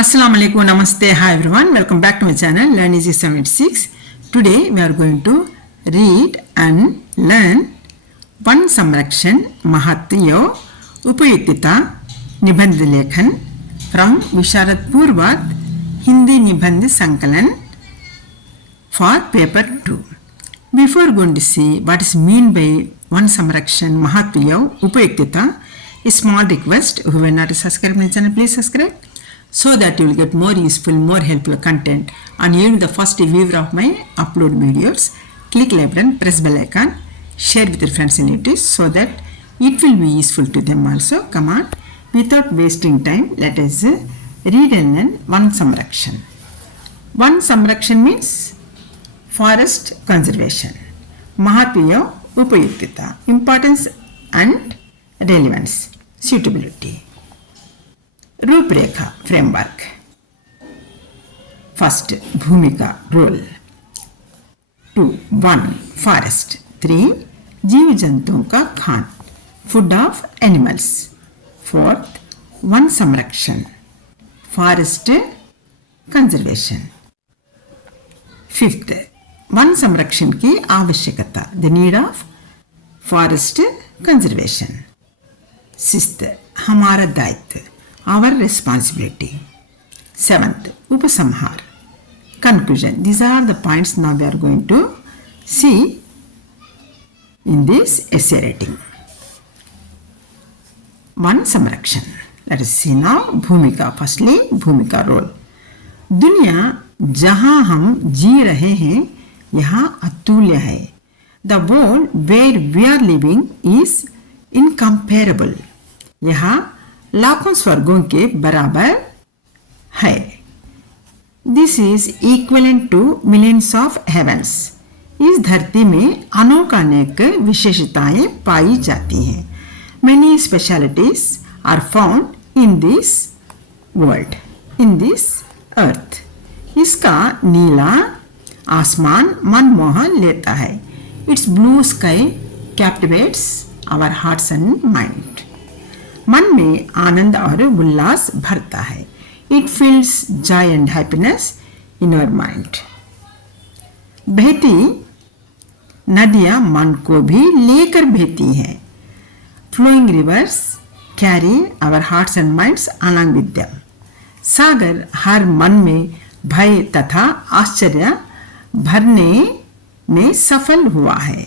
Assalamu alaikum, namaste, hi everyone, welcome back to my channel Learn Easy 76. Today we are going to read and learn Van Samrakshan Mahatmyo Upayuktita Nibandh Lekhan from Visharad Purvat Hindi Nibandh Sankalan for paper 2. Before going to see what is meant by Van Samrakshan Mahatmyo Upayuktita, a small request, who are not subscribed to my channel, please subscribe, so that you will get more useful, more helpful content and you will be the first viewer of my upload videos. Click like button, press bell icon, share with your friends and relatives so that it will be useful to them also. Come on, without wasting time, let us read and learn Van Samrakshan. Van Samrakshan means forest conservation. Mahatmyo Upayuktita, importance and relevance, suitability. रूपरेखा framework. First भूमिका रोल. 2 1 फॉरेस्ट. 3 जीव जंतुओं का Khan food of animals. 4 वन संरक्षण forest conservation. 5 वन संरक्षण की आवश्यकता the need of forest conservation. 6 हमारा दायित्व our responsibility. 7th Upasamhar, conclusion. These are the points now we are going to see in this essay writing. Van Samrakshan. Let us see now Bhumika. Firstly Bhumika role. दुनिया जहाँ हम जी रहे हैं यहाँ अतुल्य है. The world where we are living is incomparable. यहाँ लाखों स्वर्गों के बराबर है. This is equivalent to millions of heavens. इस धरती में अनेक विशेषताएं पाई जाती हैं. Many specialities are found in this world, in this earth. इसका नीला आसमान मनमोहन लेता है. It's blue sky captivates our hearts and mind. मन में आनंद और उल्लास भरता है. It feels joy and happiness in our mind. बहती नदियां मन को भी लेकर बहती हैं. Flowing rivers carry our hearts and minds along with them. सागर हर मन में भय तथा आश्चर्य भरने में सफल हुआ है.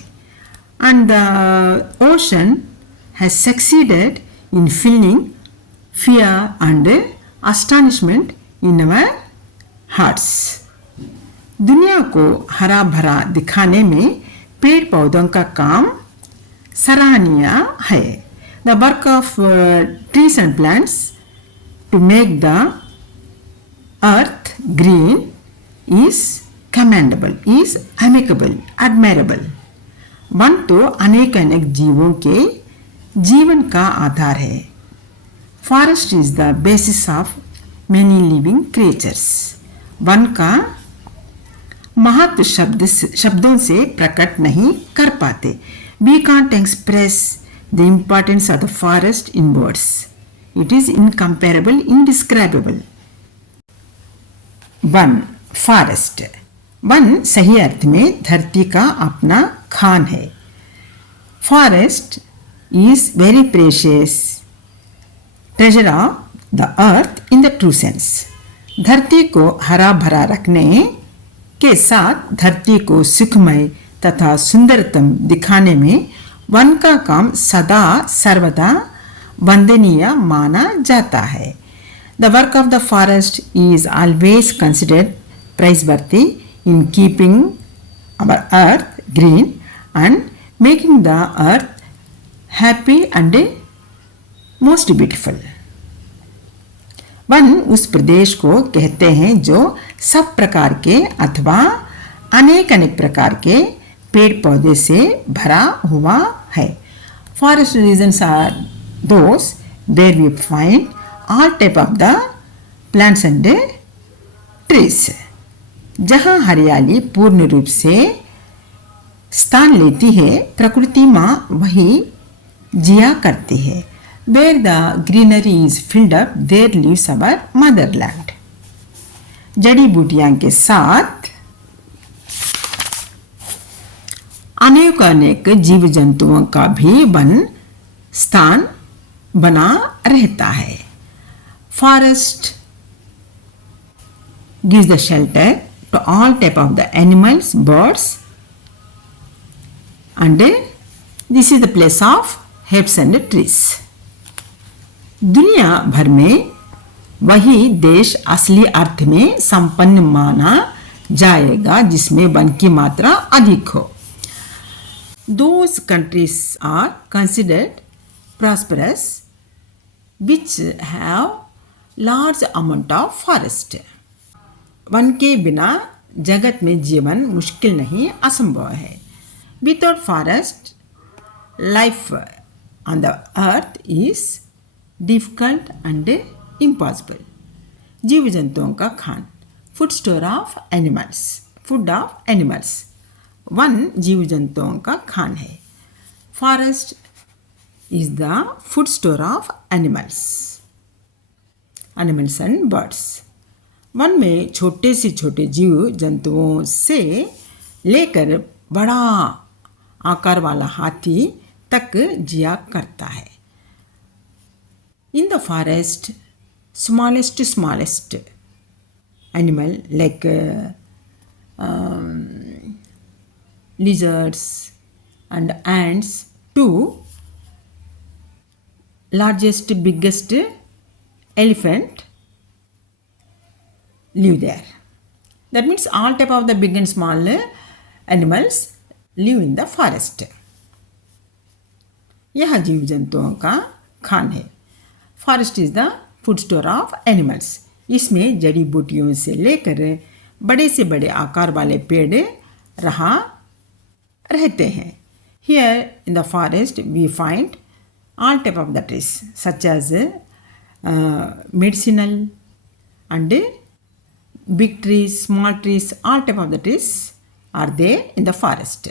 And the ocean has succeeded in filling fear and astonishment in our hearts. दुनिया को हरा भरा दिखाने में पेड़ पौधों का काम सराहनीय है. The work of trees and plants to make the earth green is commendable, is amicable, admirable. वन तो अनेक जीवों के जीवन का आधार है. Forest is the basis of many living creatures. वन का महत्व शब्दों से प्रकट नहीं कर पाते. We can't express the importance of the forest in words. It is incomparable, indescribable. वन फॉरेस्ट. वन सही अर्थ में धरती का अपना खान है. Forest is very precious treasure of the earth in the true sense. धरती को हरा भरा रखने के साथ धरती को सुखमय तथा सुंदरतम दिखाने में वन का काम सदा सर्वदा वंदनीय माना जाता है. The work of the forest is always considered praiseworthy in keeping our earth green and making the earth happy and most beautiful. One उस प्रदेश को कहते हैं जो सब प्रकार के अथवा अनेक प्रकार के पेड़ पौधे से भरा हुआ है. Forest regions are those where we find all type of the plants and trees. जहाँ हरियाली पूर्ण रूप से स्थान लेती है, प्रकृति माँ वही जिया करती है. Where the greenery is filled up, there lives our motherland. जड़ी बूटियां के साथ अनेक अनेक जीव जंतुओं का भी वन स्थान बना रहता है. Forest gives the shelter to all type of the animals, birds, and this is the place of herbs and trees. दुनिया भर में वही देश असली अर्थ में संपन्न माना जाएगा जिसमें वन की मात्रा अधिक हो. Those countries are considered prosperous which have large amount of forest. One के बिना जगत में जीवन मुश्किल नहीं, असंभव है. Without forest life on the earth is difficult and impossible. जीव जंतुओं का Khan, food store of animals, food of animals. One जीव जंतुओं का खान है. Forest is the food store of animals, animals and birds. One में छोटे से छोटे जीव जंतुओं से लेकर बड़ा आकार वाला हाथी तक जिया करता है. In the forest smallest animal like lizards and ants to largest biggest elephant live there. That means all type of the big and small animals live in the forest. यह जीव जंतुओं का खान है. Forest is the food store of animals. इसमें जड़ी बूटियों से लेकर बड़े से बड़े आकार वाले पेड़ रहते हैं. Here in the forest we find all type of the trees such as medicinal and big trees, small trees, all type of the trees are there in the forest.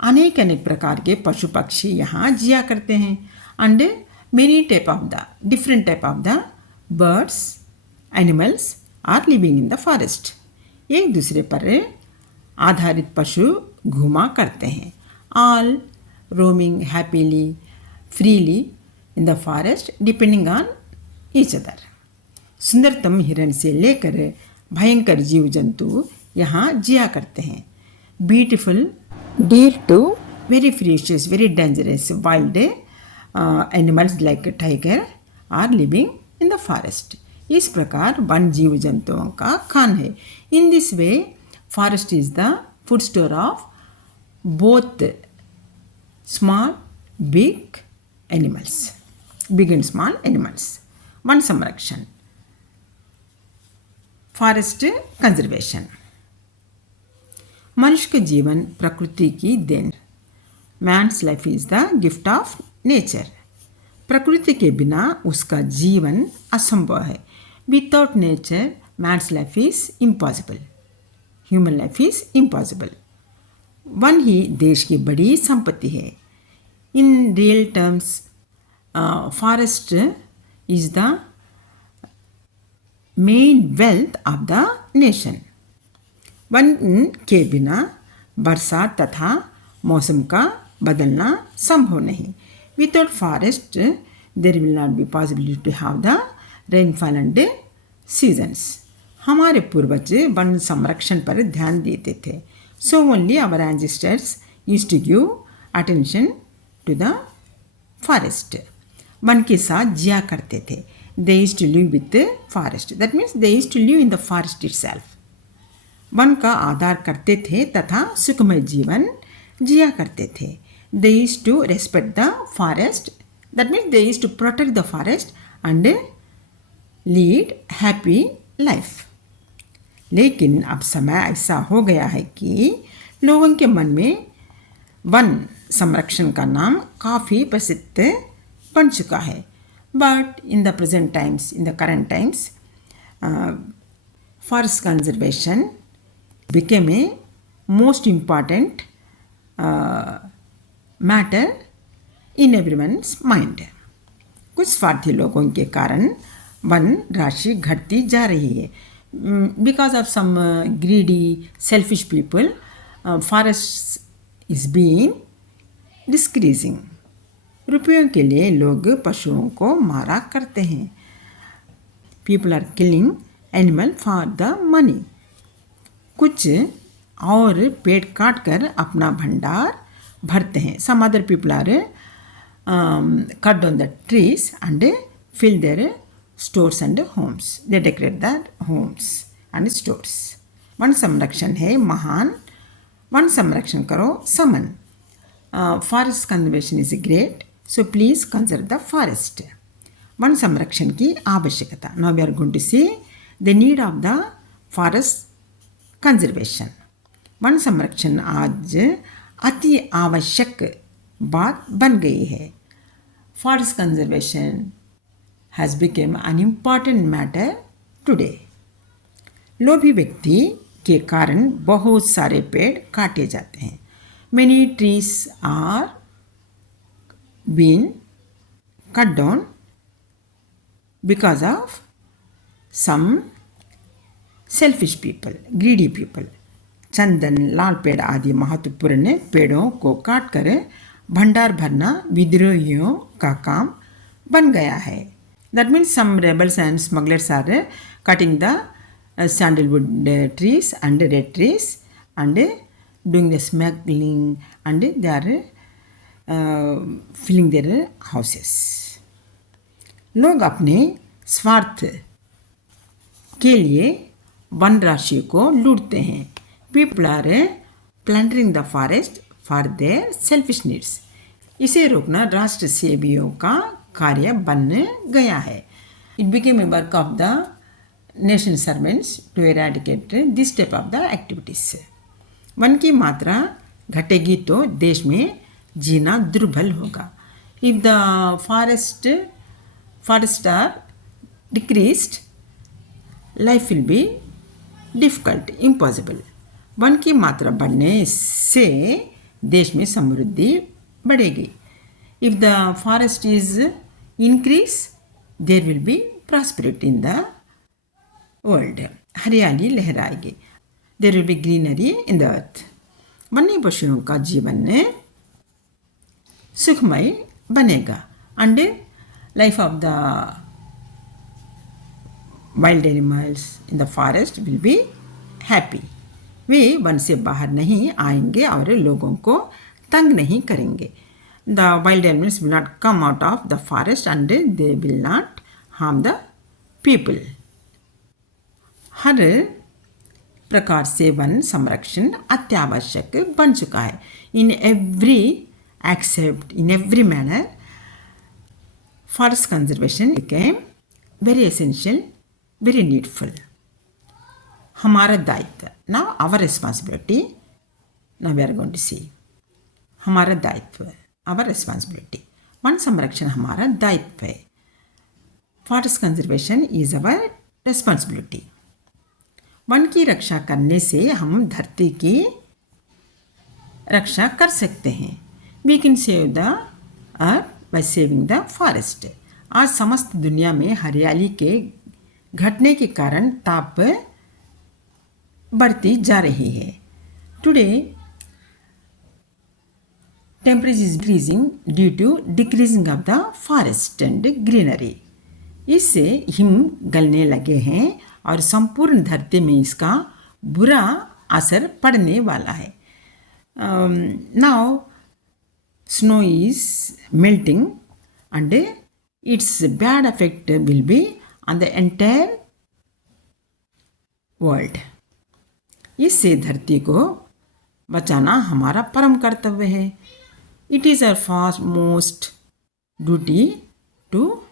अनेक अनेक प्रकार के पशु पक्षी यहाँ जिया करते हैं. and many type of the different type of the birds, animals are living in the forest. एक दूसरे पर आधारित पशु घूमा करते हैं. all roaming happily freely in the forest depending on each other. सुंदरतम हिरण से लेकर भयंकर जीव जंतु यहाँ जिया करते हैं. Beautiful deer to very ferocious, very dangerous wild animals like tiger are living in the forest. इस प्रकार वन जीव जंतुओं का खान है. In this way, forest is the food store of both small, big animals, big and small animals. वन संरक्षण, forest conservation. मनुष्य का जीवन प्रकृति की देन. Man's life is the gift of nature. प्रकृति के बिना उसका जीवन असंभव है. Without nature man's life is impossible. Human life is impossible. वन ही देश की बड़ी संपत्ति है. In real terms forest is the main wealth of the nation. वन के बिना बरसात तथा मौसम का बदलना संभव नहीं. Without forest there will not be possibility to have the rainfall and seasons. हमारे पूर्वज वन संरक्षण पर ध्यान देते थे. So only our ancestors used to give attention to the forest. वन के साथ जिया करते थे. They used to live with the forest. That means they used to live in the forest itself. One का आदर करते थे तथा सुखमय जीवन जिया करते थे. They used to respect the forest. That means they used to protect the forest and lead happy life. लेकिन अब समय ऐसा हो गया है कि लोगों के मन में वन संरक्षण का नाम काफ़ी प्रसिद्ध बन चुका है. But in the present times, in the current times, forest conservation became a most important matter in everyone's mind. कुछ स्वार्थी लोगों के कारण वन राशि घटती जा रही है. because of some greedy, selfish people, forests is being decreasing. रुपयों के लिए लोग पशुओं को मारा करते हैं. People are killing animal for the money. कुछ और पेड़ काट कर अपना भंडार भरते हैं. Some other people are cut down the trees and fill their stores and homes. They decorate their homes and stores. One संरक्षण है महान, वन संरक्षण करो समन. Forest conservation is great, so please conserve the forest. One संरक्षण की आवश्यकता. Now we are going to see the need of the forest conservation. One संरक्षण आज अति आवश्यक बात बन गई है. Forest conservation has become an important matter today. लोभी व्यक्ति के कारण बहुत सारे पेड़ काटे जाते हैं. Many trees are being cut down because of some selfish people, greedy people. चंदन, लाल पेड़ आदि महत्वपूर्ण पेड़ों को काट कर भंडार भरना विद्रोहियों का काम बन गया है. That means some rebels and smugglers are cutting the sandalwood trees and red trees and doing the smuggling and they are filling their houses. लोग अपने स्वार्थ के लिए वन राशि को लूटते हैं. People are plundering the forest for their selfish needs. इसे रोकना राष्ट्र सेवियों का कार्य बन गया है. It became a work of the nation servants to eradicate this type of the activities. One की मात्रा घटेगी तो देश में जीना दुर्बल होगा. If the forests are decreased, life will be difficult, impossible. One की मात्रा बढ़ने से देश में समृद्धि बढ़ेगी. If the forest is increased, there will be prosperity in the world. हरियाली लहराएगी. There will be greenery in the earth. वन्य पशुओं का जीवन सुखमय बनेगा. And life of the wild animals in the forest will be happy. Way one से बाहर नहीं आएंगे और लोगों को तंग नहीं करेंगे. The wild animals will not come out of the forest and they will not harm the people. हर प्रकार से वन संरक्षण अत्यावश्यक बन चुका है. In every manner, forest conservation became very essential, very needful. हमारा दायित्व. Now our responsibility. Now we are going to see. हमारा दायित्व. Our responsibility. वन संरक्षण हमारा दायित्व है. Forest conservation is our responsibility. One की रक्षा करने से हम धरती की रक्षा कर सकते हैं. We can save the earth by saving the forest. आज समस्त दुनिया में हरियाली के घटने के कारण ताप बढ़ती जा रही है. Today, temperature is decreasing due to decreasing of the forest and greenery. इससे हिम गलने लगे हैं और संपूर्ण धरती में इसका बुरा असर पड़ने वाला है. Now, snow is melting and its bad effect will be on the entire world. इससे धरती को बचाना हमारा परम कर्तव्य है. It is our foremost duty to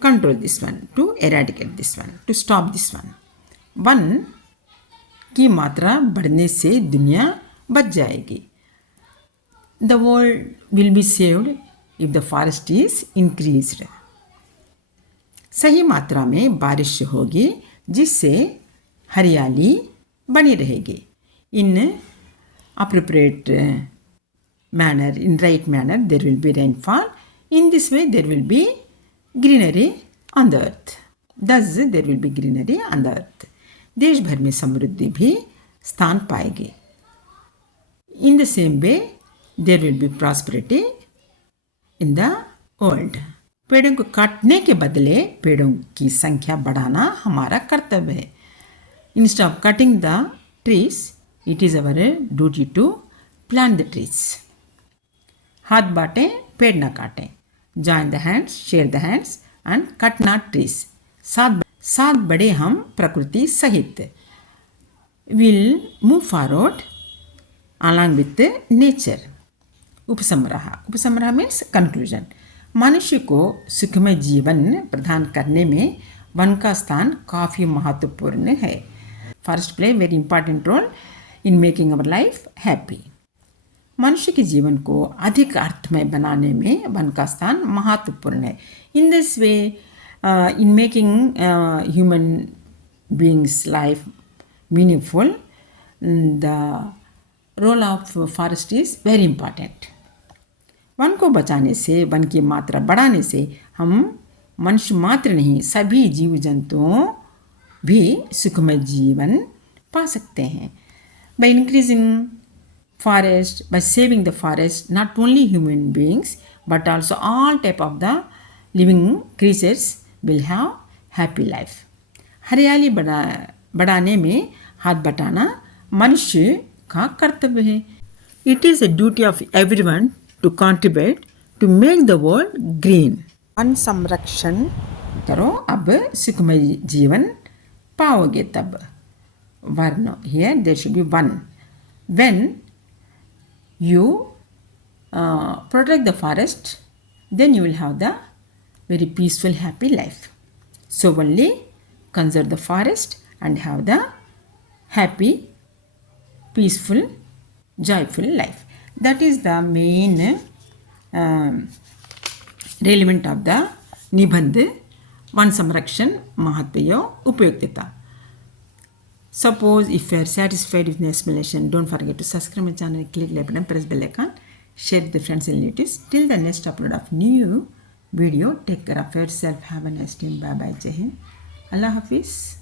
control this one, to eradicate this one, to stop this one. One की मात्रा बढ़ने से दुनिया बच जाएगी. The world will be saved if the forest is increased. सही मात्रा में बारिश होगी जिससे हरियाली बनी रहेगी. In appropriate manner, in right manner, there will be rainfall. In this way, there will be greenery on the earth. Thus, there will be greenery on the earth. देश भर में समृद्धि भी स्थान पाएगी. In the same way, there will be prosperity in the world. पेड़ों को काटने के बदले पेड़ों की संख्या बढ़ाना हमारा कर्तव्य है. Instead of cutting the trees, it is our duty to plant the trees. हाथ बांटें, पेड़ ना काटें. Join the hands, share the hands and cut not trees. साथ बढ़े हम प्रकृति सहित. We'll move forward along with nature. उपसंग्रह मीन्स कंक्लूजन. मनुष्य को सुखमय जीवन प्रदान करने में वन का स्थान काफ़ी महत्वपूर्ण है. Forest play very important role in making our life happy. मनुष्य के जीवन को अधिक अर्थमय बनाने में वन का स्थान महत्वपूर्ण है. In this way in making human beings life meaningful, the role of forest is very important. वन को बचाने से, वन की मात्रा बढ़ाने से हम मनुष्य मात्र नहीं, सभी जीव जंतुओं भी सुखमय जीवन पा सकते हैं. By increasing forest, by saving the forest, not only human beings but also all type of the living creatures will have happy life. हरियाली बढ़ाने में हाथ बटाना मनुष्य का कर्तव्य है. It is a duty of everyone to contribute to make the world green. वन संरक्षण करो, अब सुखमय जीवन पाओगे तब. वर्ण here there should be one. When you protect the forest, then you will have the very peaceful happy life. So only conserve the forest and have the happy, peaceful, joyful life. That is the main relevant of the निबंध वन संरक्षण महत्व उपयोगिता. Suppose if you are satisfied with the explanation, don't forget to subscribe my channel, click like button, press bell icon, share with the friends and relatives. Till the next upload of new video, take care of yourself. Have a nice day. Bye bye. Jai Hind. Allah Hafiz.